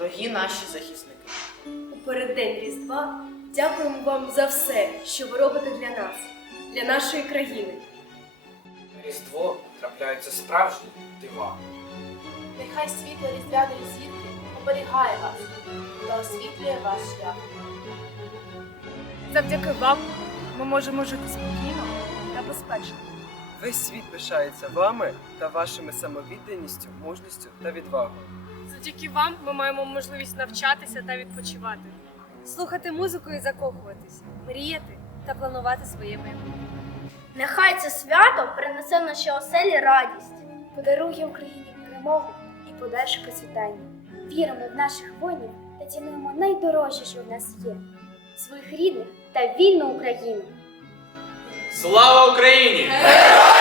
наші захисники. У переддень Різдва дякуємо вам за все, що ви робите для нас, для нашої країни. На Різдво трапляються справжні дива. Нехай світло різдвяної зірки оберігає вас та освітлює ваш шлях. Завдяки вам ми можемо жити спокійно та безпечно. Весь світ пишається вами та вашими самовідданістю, мужністю та відвагою. Завдяки вам ми маємо можливість навчатися та відпочивати, слухати музику і закохуватися, мріяти та планувати своє майбутнє. Нехай це свято принесе в наші оселі радість. подарує Україні перемогу і подальше процвітання. Віримо в наших воїнів та цінуємо найдорожче, що в нас є своїх рідних та вільну Україну. Слава Україні! Героям!